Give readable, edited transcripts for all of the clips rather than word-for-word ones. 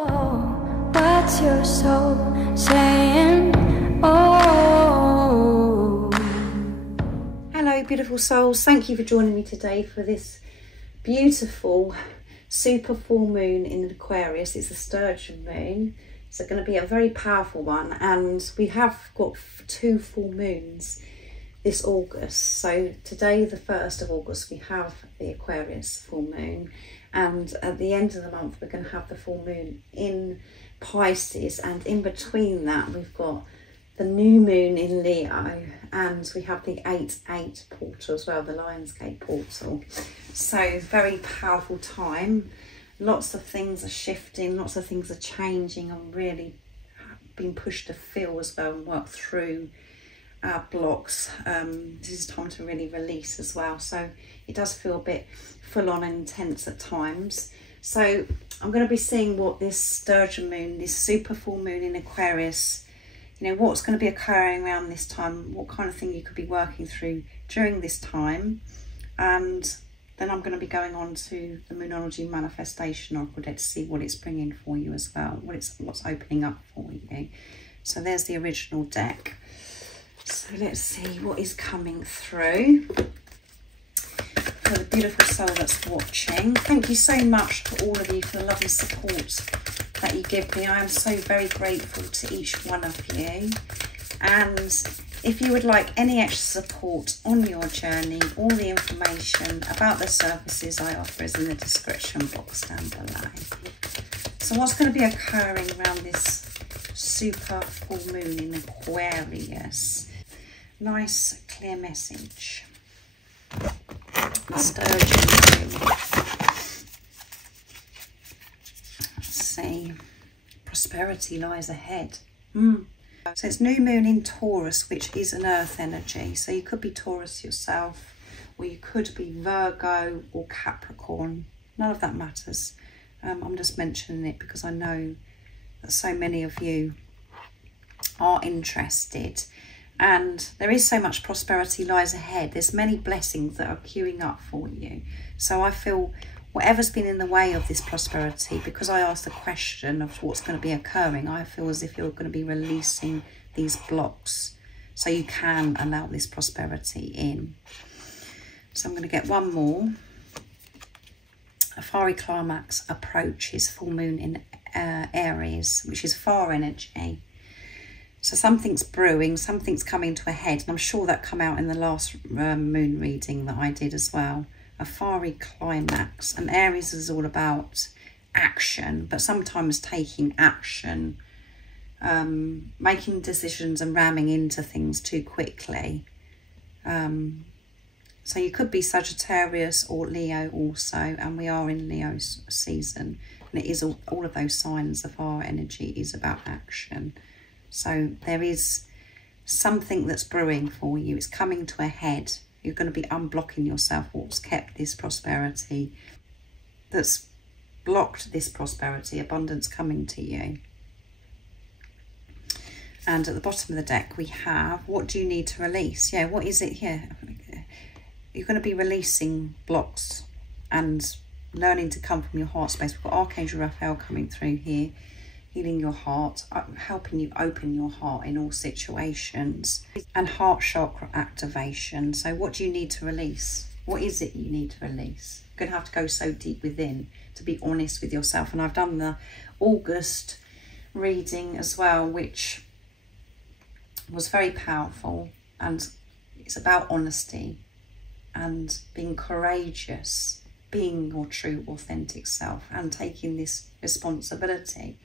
What's your soul saying? Oh. Hello beautiful souls, thank you for joining me today for this beautiful super full moon in Aquarius. It's a Sturgeon moon. It's going to be a very powerful one, and we have got 2 full moons this August. So today, the 1st of August, we have the Aquarius full moon, and at the end of the month we're going to have the full moon in Pisces, and in between that we've got the new moon in Leo, and we have the 8/8 portal as well, the Lionsgate portal. So very powerful time. Lots of things are shifting, lots of things are changing, and really being pushed to feel as well and work through our blocks. This is time to really release as well. So it does feel a bit full on and intense at times. So I'm going to be seeing what this Sturgeon moon, this super full moon in Aquarius, you know, what's going to be occurring around this time, what kind of thing you could be working through during this time. And then I'm going to be going on to the Moonology Manifestation Oracle deck to see what it's bringing for you as well, what's opening up for you. So there's the original deck. So let's see what is coming through for the beautiful soul that's watching. Thank you so much to all of you for the lovely support that you give me. I am so very grateful to each one of you. And if you would like any extra support on your journey, all the information about the services I offer is in the description box down below. So what's going to be occurring around this super full moon in Aquarius? Nice clear message. Sturgeon moon. Let's see. Prosperity lies ahead. So it's new moon in Taurus, which is an earth energy. So you could be Taurus yourself, or you could be Virgo or Capricorn. None of that matters. I'm just mentioning it because I know that so many of you are interested. And there is so much prosperity lies ahead. There's many blessings that are queuing up for you. So I feel whatever's been in the way of this prosperity, because I asked the question of what's going to be occurring, I feel as if you're going to be releasing these blocks so you can allow this prosperity in. So I'm going to get one more. A fiery climax approaches full moon in Aries, which is fire energy. So something's brewing, something's coming to a head, and I'm sure that come out in the last moon reading that I did as well. A fiery climax, and Aries is all about action, but sometimes taking action, making decisions and ramming into things too quickly. So you could be Sagittarius or Leo also, and we are in Leo's season, and it is all of those signs of our energy is about action. So there is something that's brewing for you. It's coming to a head. You're going to be unblocking yourself, what's kept this prosperity, that's blocked this prosperity, abundance coming to you. And at the bottom of the deck we have, what do you need to release? Yeah, what is it here? You're going to be releasing blocks and learning to come from your heart space. We've got Archangel Raphael coming through here, healing your heart, helping you open your heart in all situations, and heart chakra activation. So what do you need to release? What is it you need to release? You're going to have to go so deep within to be honest with yourself. And I've done the August reading as well, which was very powerful, and it's about honesty and being courageous, being your true authentic self, and taking this responsibility.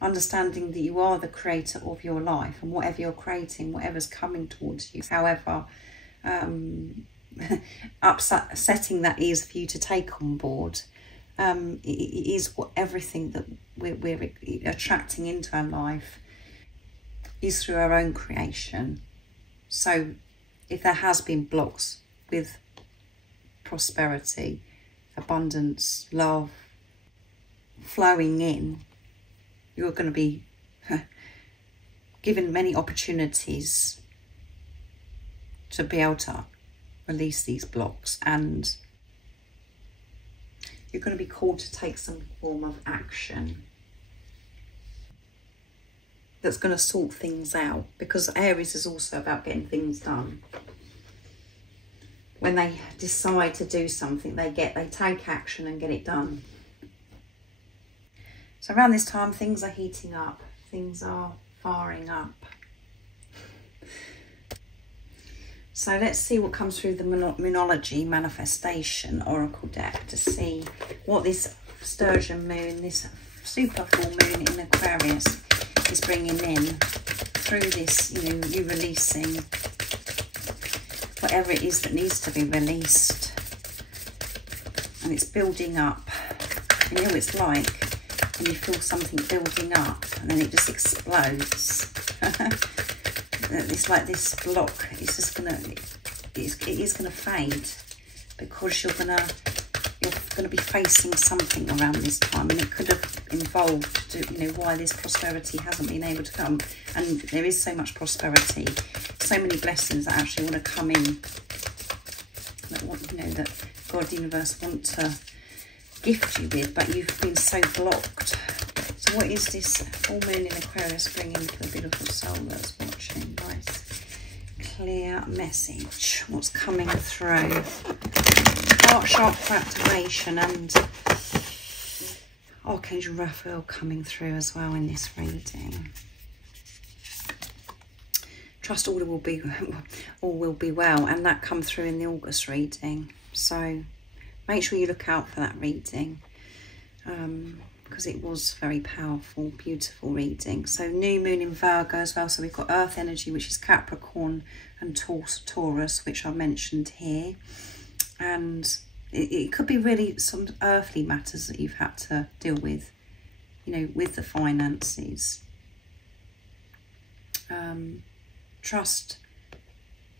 Understanding that you are the creator of your life, and whatever you're creating, whatever's coming towards you, however upsetting that is for you to take on board, it is what everything that we're attracting into our life is through our own creation. So if there has been blocks with prosperity, abundance, love flowing in, you're going to be given many opportunities to be able to release these blocks, and you're going to be called to take some form of action. that's going to sort things out, because Aries is also about getting things done. When they decide to do something, they take action and get it done. So around this time, things are heating up, things are firing up. So let's see what comes through the Moonology Manifestation Oracle deck to see what this Sturgeon moon, this super full moon in Aquarius is bringing in through this, you know, you releasing whatever it is that needs to be released. And it's building up. You know what it's like when you feel something building up and then it just explodes. It's like this block, it's just gonna, it is gonna fade, because you're gonna be facing something around this time, and it could have involved, you know, why this prosperity hasn't been able to come. And there is so much prosperity, so many blessings that actually want to come in, that want, you know, that God, the universe, want to gift you with, but you've been so blocked. So what is this full moon in Aquarius bringing to the beautiful soul that's watching, guys? Clear message. What's coming through? Heart chakra activation and Archangel Raphael coming through as well in this reading. Trust all will be well, and that come through in the August reading. So make sure you look out for that reading, because it was very powerful, beautiful reading. So new moon in Virgo as well. So we've got earth energy, which is Capricorn, and Taurus, which I mentioned here. And it could be really some earthly matters that you've had to deal with, you know, with the finances. Trust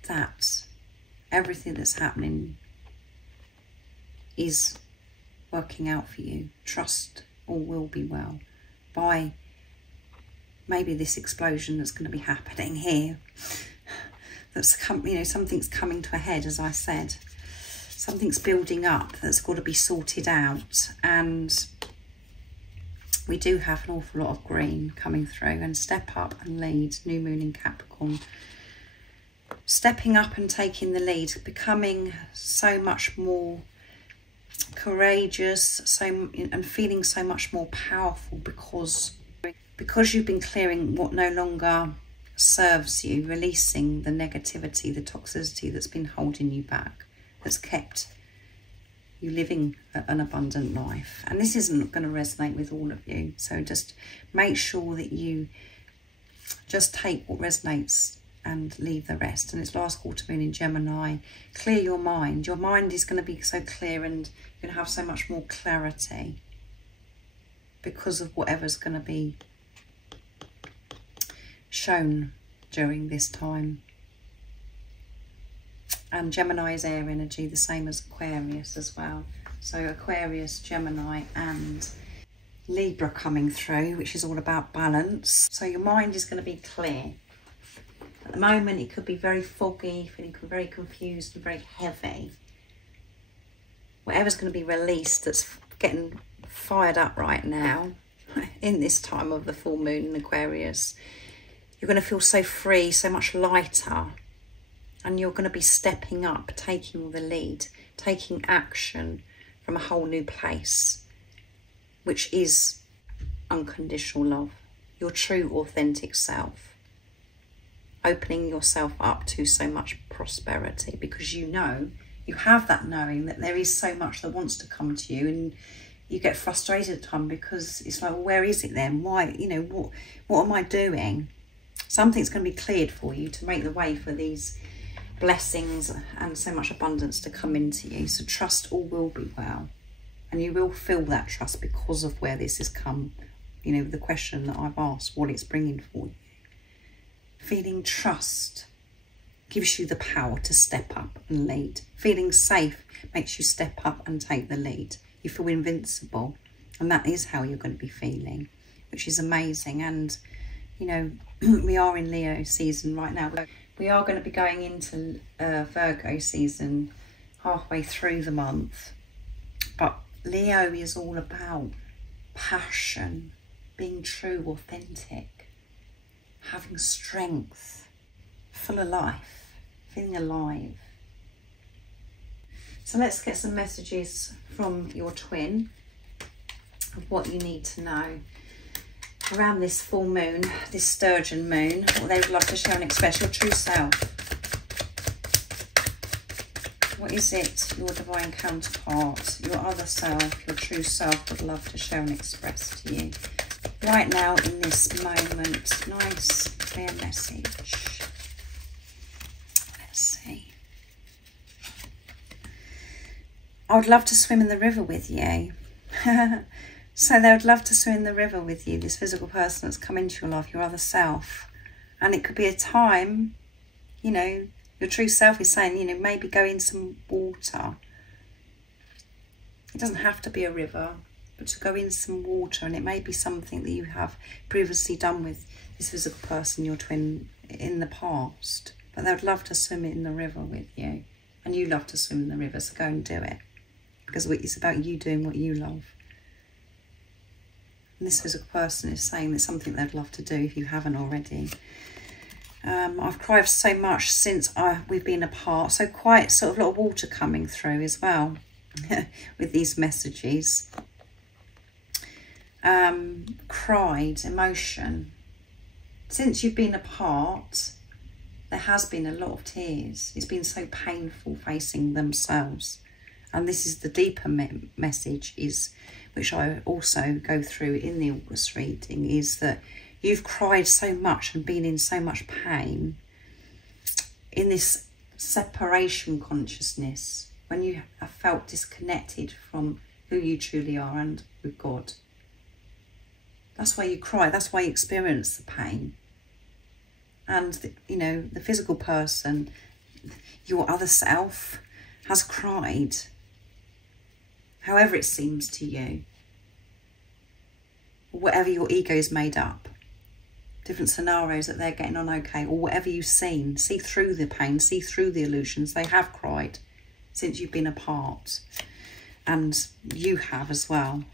that everything that's happening is working out for you. Trust all will be well. By maybe this explosion that's going to be happening here, that's you know, something's coming to a head, as I said. Something's building up that's got to be sorted out, and we do have an awful lot of green coming through. And step up and lead, new moon in Capricorn. Stepping up and taking the lead, becoming so much more courageous, and feeling so much more powerful, because you've been clearing what no longer serves you, releasing the negativity, the toxicity that's been holding you back, that's kept you living an abundant life. And this isn't going to resonate with all of you, so just make sure that you just take what resonates and leave the rest. And it's last quarter moon in Gemini. Clear your mind. Your mind is going to be so clear, and you're going to have so much more clarity because of whatever's going to be shown during this time. And Gemini is air energy, the same as Aquarius as well. So Aquarius, Gemini and Libra coming through, which is all about balance. So your mind is going to be clear. At the moment, it could be very foggy, feeling very confused and very heavy. Whatever's going to be released that's getting fired up right now, in this time of the full moon in Aquarius, you're going to feel so free, so much lighter. And you're going to be stepping up, taking the lead, taking action from a whole new place, which is unconditional love, your true authentic self. Opening yourself up to so much prosperity, because you know, you have that knowing that there is so much that wants to come to you, and you get frustrated at times because it's like, well, where is it then? Why, you know, what am I doing? Something's going to be cleared for you to make the way for these blessings and so much abundance to come into you. So trust all will be well, and you will feel that trust because of where this has come, you know, the question that I've asked, what it's bringing for you. Feeling trust gives you the power to step up and lead. Feeling safe makes you step up and take the lead. You feel invincible, and that is how you're going to be feeling, which is amazing. And you know, we are in Leo season right now. We are going to be going into Virgo season halfway through the month. But Leo is all about passion, being true, authentic. having strength, full of life, feeling alive. So let's get some messages from your twin of what you need to know around this full moon, this Sturgeon moon, what they would love to share and express, your true self. What is it your divine counterpart, your other self, your true self would love to share and express to you right now in this moment? Nice, clear message. Let's see. I would love to swim in the river with you. So they would love to swim in the river with you, this physical person that's come into your life, your other self. And it could be a time, you know, your true self is saying, you know, maybe go in some water. It doesn't have to be a river, but to go in some water. And it may be something that you have previously done with this physical person, your twin, in the past. But they would love to swim in the river with you. And you love to swim in the river, so go and do it. Because it's about you doing what you love. And this physical person is saying it's something they'd love to do if you haven't already. I've cried so much since we've been apart. So quite sort of a lot of water coming through as well with these messages. Cried, emotion. Since you've been apart, there has been a lot of tears. It's been so painful facing themselves. And this is the deeper message, is which I also go through in the August reading, is that you've cried so much and been in so much pain in this separation consciousness, when you have felt disconnected from who you truly are and with God. That's why you cry. That's why you experience the pain. And, you know, the physical person, your other self, has cried. However it seems to you. Or whatever your ego's made up. Different scenarios that they're getting on okay. Or whatever you've seen. See through the pain. See through the illusions. They have cried since you've been apart. And you have as well.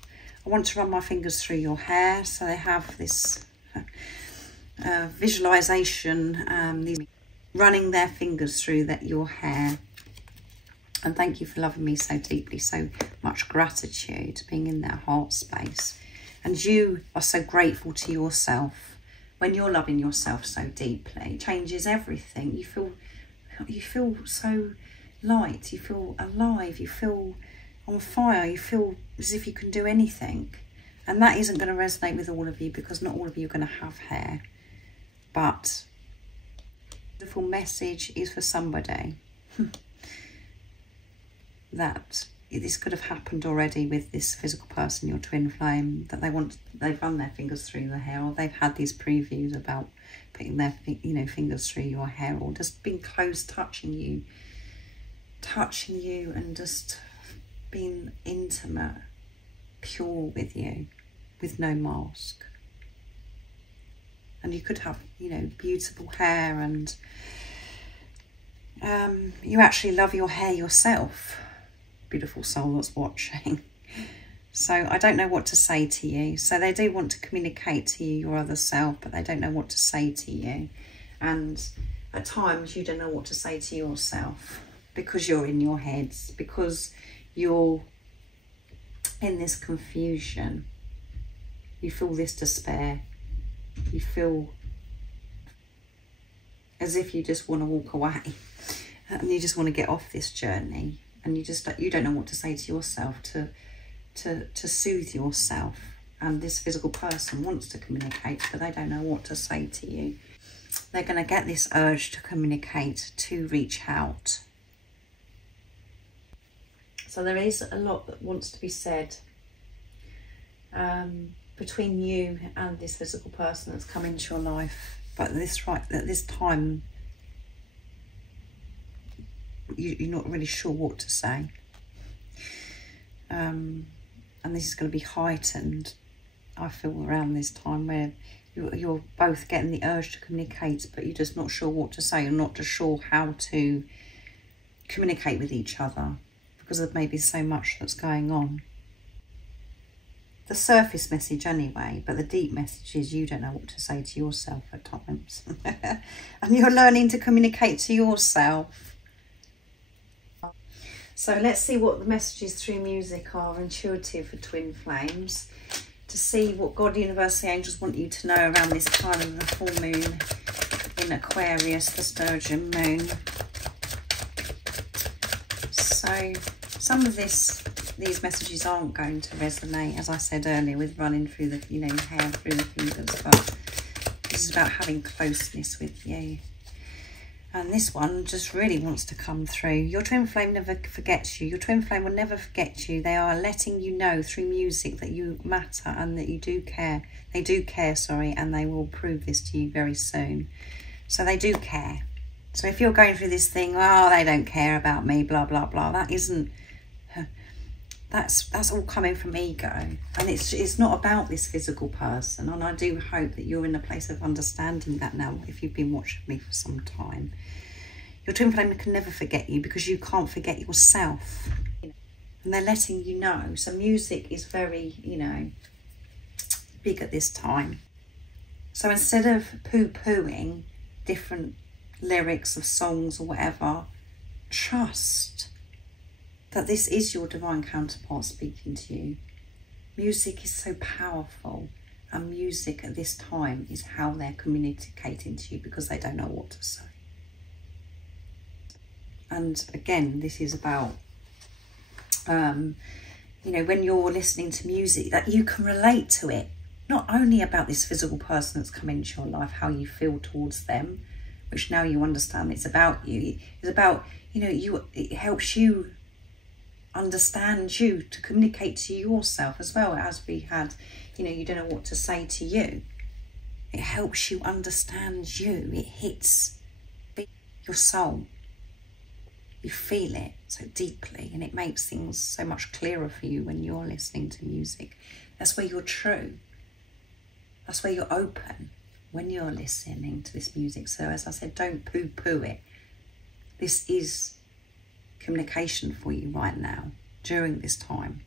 I want to run my fingers through your hair. So they have this visualization. Running their fingers through your hair. And thank you for loving me so deeply. So much gratitude being in their heart space. And you are so grateful to yourself. When you're loving yourself so deeply, it changes everything. You feel so light. You feel alive. You feel on fire. You feel as if you can do anything. And that isn't going to resonate with all of you, because not all of you are going to have hair. But the full message is for somebody. That this could have happened already with this physical person, your twin flame, that they've run their fingers through the hair, or they've had these previews about putting their fingers through your hair, or just being close, touching you and just being intimate, pure with you, with no mask. And you could have, you know, beautiful hair, and you actually love your hair yourself. Beautiful soul that's watching. So I don't know what to say to you. So they do want to communicate to you, your other self, but they don't know what to say to you. And at times you don't know what to say to yourself, because you're in your heads, because you're in this confusion. You feel this despair. You feel as if you just want to walk away and you just want to get off this journey. And you don't know what to say to yourself to soothe yourself. And this physical person wants to communicate, but they don't know what to say to you. They're going to get this urge to communicate, to reach out. So there is a lot that wants to be said between you and this physical person that's come into your life. But at this time, you're not really sure what to say. And this is going to be heightened, I feel, around this time, where you're both getting the urge to communicate, but you're just not sure what to say. You're not just sure how to communicate with each other, because there may be so much that's going on. the surface message anyway, but the deep message is you don't know what to say to yourself at times. And you're learning to communicate to yourself. So let's see what the messages through music are intuitive for twin flames, to see what God, universe, the angels want you to know around this time of the full moon in Aquarius, the Sturgeon moon. So some of these messages aren't going to resonate, as I said earlier, with running through the, you know, hair through the fingers, but this is about having closeness with you. And this one just really wants to come through. Your twin flame never forgets you. Your twin flame will never forget you. They are letting you know through music that you matter and that you do care. They do care, sorry, and they will prove this to you very soon. So they do care. So if you're going through this thing, oh, they don't care about me, blah, blah, blah, that isn't... That's all coming from ego, and it's not about this physical person. And I do hope that you're in a place of understanding that now, if you've been watching me for some time. Your twin flame can never forget you because you can't forget yourself, and they're letting you know. So music is very, you know, big at this time. So instead of poo-pooing different lyrics of songs or whatever, trust that this is your divine counterpart speaking to you. Music is so powerful, and music at this time is how they're communicating to you because they don't know what to say. And again, this is about, you know, when you're listening to music, that you can relate to it. Not only about this physical person that's come into your life, how you feel towards them, which now you understand it's about you. It's about, you know, it helps you understand you, to communicate to yourself as well. As we had, you know, you don't know what to say to you. It helps you understand you. It hits your soul. You feel it so deeply, and it makes things so much clearer for you when you're listening to music. That's where you're true. That's where you're open when you're listening to this music. So as I said, don't poo-poo it. This is communication for you right now during this time.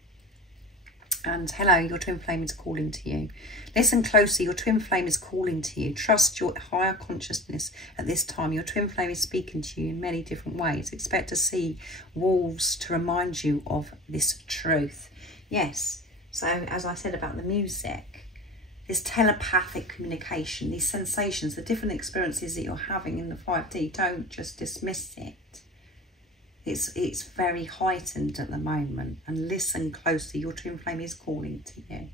And hello, your twin flame is calling to you. Listen closely, your twin flame is calling to you. Trust your higher consciousness at this time. Your twin flame is speaking to you in many different ways. Expect to see wolves to remind you of this truth. Yes, so as I said about the music, this telepathic communication, these sensations, the different experiences that you're having in the 5D, don't just dismiss it. It's very heightened at the moment, and listen closely. Your twin flame is calling to you.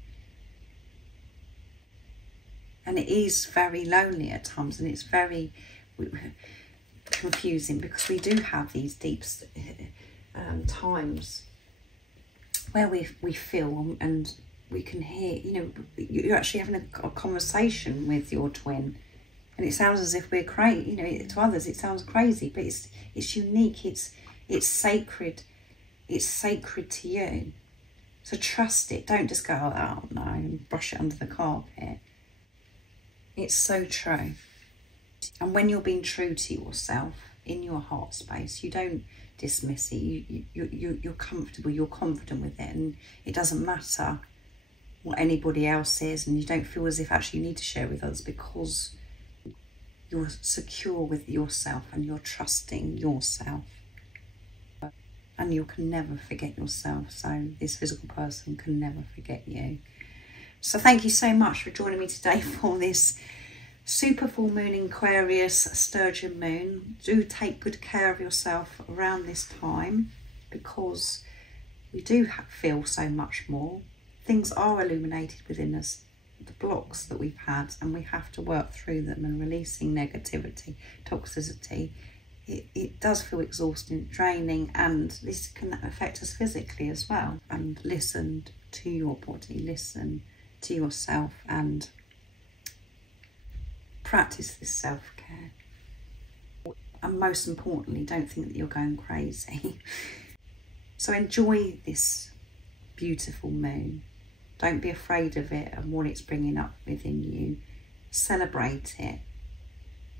And it is very lonely at times, and it's very confusing because we do have these deep times where we feel and we can hear, you know, you're actually having a conversation with your twin, and it sounds as if we're crazy, you know, to others it sounds crazy, but it's unique, it's sacred. It's sacred to you. So trust it. Don't just go, oh no, and brush it under the carpet. It's so true. And when you're being true to yourself in your heart space, you don't dismiss it. You're comfortable, you're confident with it, and it doesn't matter what anybody else says, and you don't feel as if actually you need to share with others because you're secure with yourself and you're trusting yourself. And you can never forget yourself, so this physical person can never forget you. So thank you so much for joining me today for this super full moon in Aquarius, Sturgeon moon. Do take good care of yourself around this time, because we do feel so much more. Things are illuminated within us, the blocks that we've had, and we have to work through them, and releasing negativity, toxicity. It does feel exhausting, draining, and this can affect us physically as well. And listen to your body, listen to yourself, and practice this self-care. And most importantly, don't think that you're going crazy. So enjoy this beautiful moon. Don't be afraid of it and what it's bringing up within you. Celebrate it,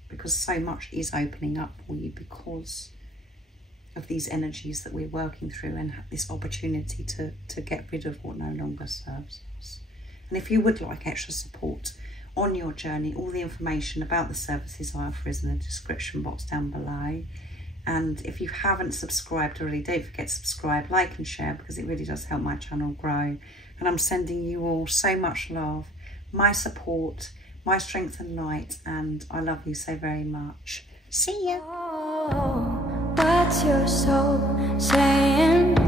because so much is opening up for you, because of these energies that we're working through, and have this opportunity to get rid of what no longer serves us. And if you would like extra support on your journey, all the information about the services I offer is in the description box down below. And if you haven't subscribed already, don't forget to subscribe, like and share, because it really does help my channel grow. And I'm sending you all so much love, my support, my strength and light, and I love you so very much. See ya. Oh, what's your soul saying?